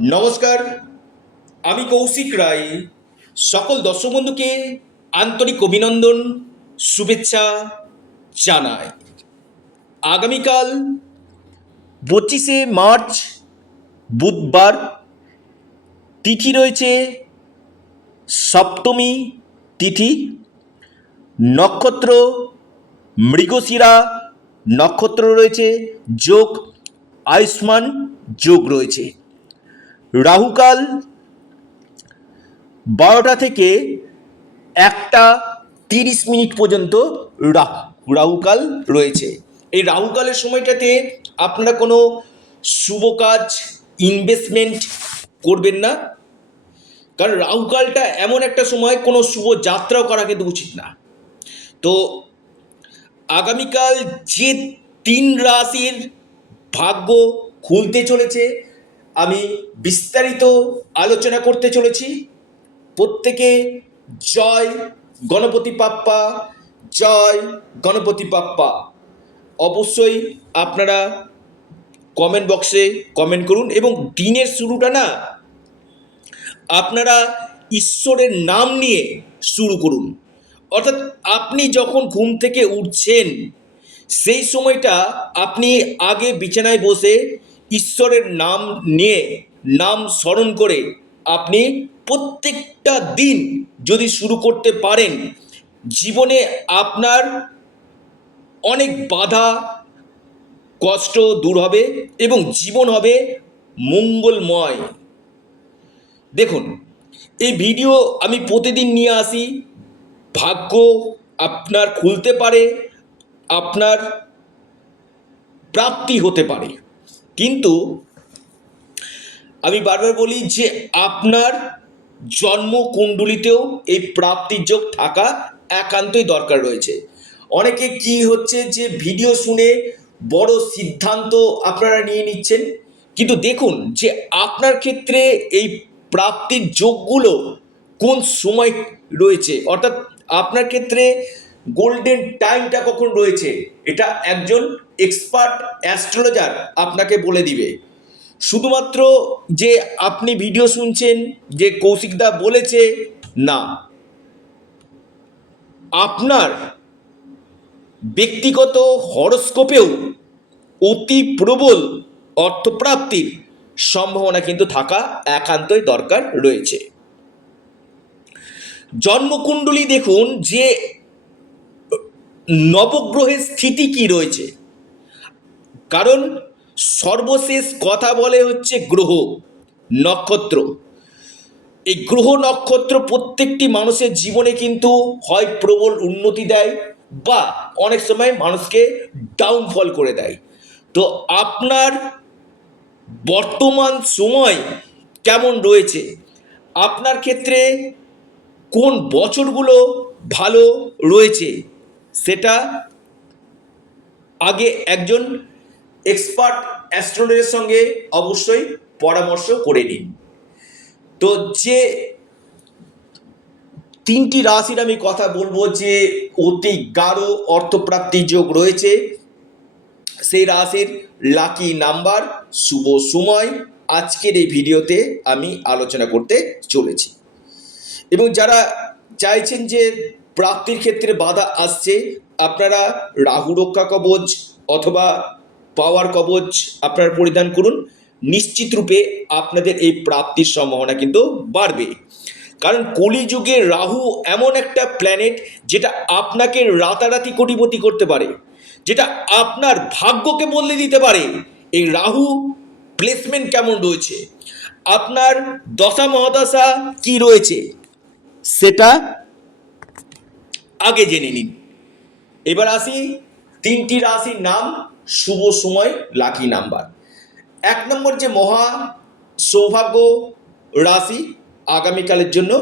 নমস্কার, আমি কৌশিক রায়। সকল দর্শক বন্ধুকে আন্তরিক অভিনন্দন, শুভেচ্ছা জানাই। আগামীকাল 25শে মার্চ বুধবার, তিথি রয়েছে সপ্তমী তিথি, নক্ষত্র মৃগশিরা নক্ষত্র রয়েছে, যোগ আয়ুষ্মান যোগ রয়েছে। রাহুকাল 12টা থেকে 1টা 30 মিনিট পর্যন্ত রাহুকাল রয়েছে। এই রাহুকালের সময়টাতে আপনারা কোনো শুভ কাজ, ইনভেস্টমেন্ট করবেন না, কারণ রাহুকালটা এমন একটা সময় কোনো শুভ যাত্রাও করা কিন্তু উচিত না। তো আগামীকাল যে 3 রাশির ভাগ্য খুলতে চলেছে আমি বিস্তারিত আলোচনা করতে চলেছি। প্রত্যেকে জয় গণপতি বাপ্পা, জয় গণপতি বাপ্পা। অবশ্যই আপনারা কমেন্ট বক্সে কমেন্ট করুন এবং দিনের শুরুটা না আপনারা ঈশ্বরের নাম নিয়ে শুরু করুন। অর্থাৎ আপনি যখন ঘুম থেকে উঠছেন সেই সময়টা আপনি আগে বিছানায় বসে ঈশ্বরের নাম নিয়ে, নাম স্মরণ করে আপনি প্রত্যেকটা দিন যদি শুরু করতে পারেন, জীবনে আপনার অনেক বাধা কষ্ট দূর হবে এবং জীবন হবে মঙ্গলময়। দেখুন, এই ভিডিও আমি প্রতিদিন নিয়ে আসি। ভাগ্য আপনার খুলতে পারে, আপনার প্রাপ্তি হতে পারে, কিন্তু আমি বারবার বলি যে আপনার জন্মকুণ্ডলিতেও এই প্রাপ্তির যোগ থাকা একান্তই দরকার রয়েছে। অনেকে কি হচ্ছে যে ভিডিও শুনে বড় সিদ্ধান্ত আপনারা নিয়ে নিচ্ছেন, কিন্তু দেখুন যে আপনার ক্ষেত্রে এই প্রাপ্তির যোগগুলো কোন সময় রয়েছে, অর্থাৎ আপনার ক্ষেত্রে গোল্ডেন টাইমটা কখন রয়েছে, এটা একজন এক্সপার্ট অ্যাস্ট্রোলজার আপনাকে বলে দিবে। শুধুমাত্র যে আপনি ভিডিও শুনছেন যে কৌশিকদা বলেছে, না, আপনার ব্যক্তিগত হরস্কোপেও অতি প্রবল অর্থপ্রাপ্তির সম্ভাবনা কিন্তু থাকা একান্তই দরকার রয়েছে। জন্মকুণ্ডলী দেখুন যে নবগ্রহের স্থিতি কি রয়েছে, কারণ সর্বশেষ কথা বলে হচ্ছে গ্রহ নক্ষত্র। এই গ্রহ নক্ষত্র প্রত্যেকটি মানুষের জীবনে কিন্তু হয় প্রবল উন্নতি দেয় বা অনেক সময় মানুষকে ডাউনফল করে দেয়। তো আপনার বর্তমান সময় কেমন রয়েছে, আপনার ক্ষেত্রে কোন বছরগুলো ভালো রয়েছে, সেটা আগে একজন এক্সপার্ট অ্যাস্ট্রোলজারের সঙ্গে অবশ্যই পরামর্শ করে নিন। তো যে 3টি রাশির আমি কথা বলবো যে অতি গাঢ় অর্থপ্রাপ্তি যোগ রয়েছে, সেই রাশির লাকি নাম্বার, শুভ সময় আজকের এই ভিডিওতে আমি আলোচনা করতে চলেছি। এবং যারা চাইছেন যে প্রাপ্তির ক্ষেত্রে বাধা আসছে, আপনারা রাহু রক্ষা কবচ অথবা পাওয়ার কবচ আপনারা পরিধান করুন। নিশ্চিত রূপে আপনাদের এই প্রাপ্তির সম্ভাবনা কিন্তু বাড়বে, কারণ কলিযুগে রাহু এমন একটা প্ল্যানেট যেটা আপনাকে রাতারাতি কোটিপতি করতে পারে, যেটা আপনার ভাগ্যকে বদলে দিতে পারে। এই রাহু প্লেসমেন্ট কেমন রয়েছে, আপনার দশা মহাদশা কি রয়েছে, সেটা আগে জেনে নিন। এবার আসি 3টি রাশির নাম, শুভ সময়, লাকি নাম্বার। 1 নম্বর যে মহা সৌভাগ্য রাশি আগামীকালের জন্য,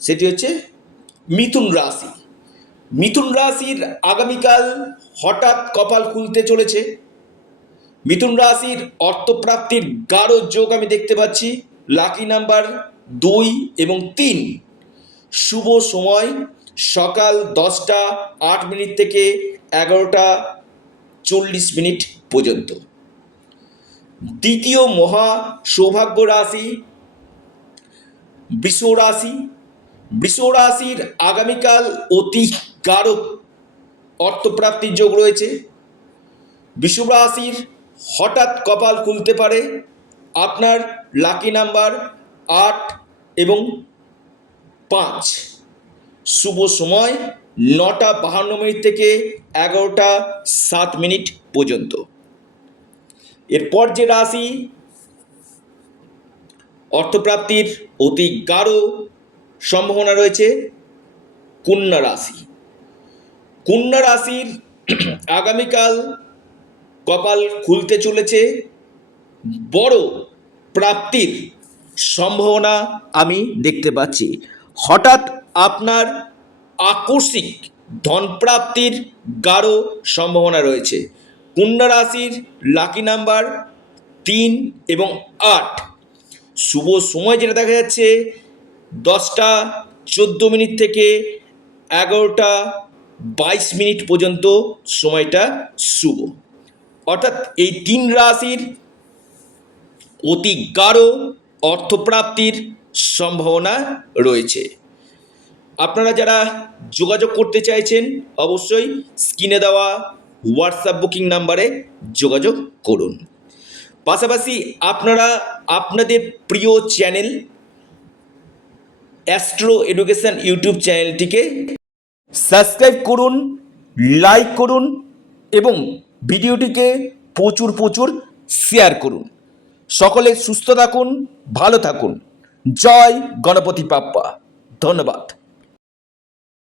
সেটি হচ্ছে মিথুন রাশি। মিথুন রাশির আগামীকাল হঠাৎ কপাল খুলতে চলেছে। মিথুন রাশির অর্থপ্রাপ্তির গাঢ় যোগ আমি দেখতে পাচ্ছি। লাকি নাম্বার 2 এবং 3। শুভ সময় সকাল 10টা 8 মিনিট থেকে 11টা 40 মিনিট পর্যন্ত। দ্বিতীয় মহা সৌভাগ্য রাশি বৃষ রাশি। বৃষ রাশির আগামীকাল অতি গাঢ় অর্থপ্রাপ্তির যোগ রয়েছে। বৃষ রাশির হঠাৎ কপাল খুলতে পারে। আপনার লাকি নাম্বার 8 এবং 5। শুভ সময় 9:52 থেকে 11:07 পর্যন্ত। এরপর যে রাশি অর্থপ্রাপ্তির অতি গাঢ় সম্ভাবনা রয়েছে কন্যা রাশি। কন্যা রাশির আগামীকাল কপাল খুলতে চলেছে। বড় প্রাপ্তির সম্ভাবনা আমি দেখতে পাচ্ছি। হঠাৎ আপনার আকস্মিক ধনপ্রাপ্তির গাঢ় সম্ভাবনা রয়েছে। কন্যা রাশির লাকি নাম্বার 3 এবং 8। শুভ সময় যেটা দেখা যাচ্ছে 10:14 থেকে 11:22 পর্যন্ত সময়টা শুভ। অর্থাৎ এই 3 রাশির অতি গাঢ় অর্থপ্রাপ্তির সম্ভাবনা রয়েছে। আপনারা যারা যোগাযোগ করতে চাইছেন অবশ্যই স্ক্রিনে দেওয়া হোয়াটসঅ্যাপ বুকিং নাম্বারে যোগাযোগ করুন। পাশাপাশি আপনারা আপনাদের প্রিয় চ্যানেল অ্যাস্ট্রো এডুকেশন ইউটিউব চ্যানেলটিকে সাবস্ক্রাইব করুন, লাইক করুন এবং ভিডিওটিকে প্রচুর শেয়ার করুন। সকলে সুস্থ থাকুন, ভালো থাকুন। জয় গণপতি বাপ্পা। ধন্যবাদ।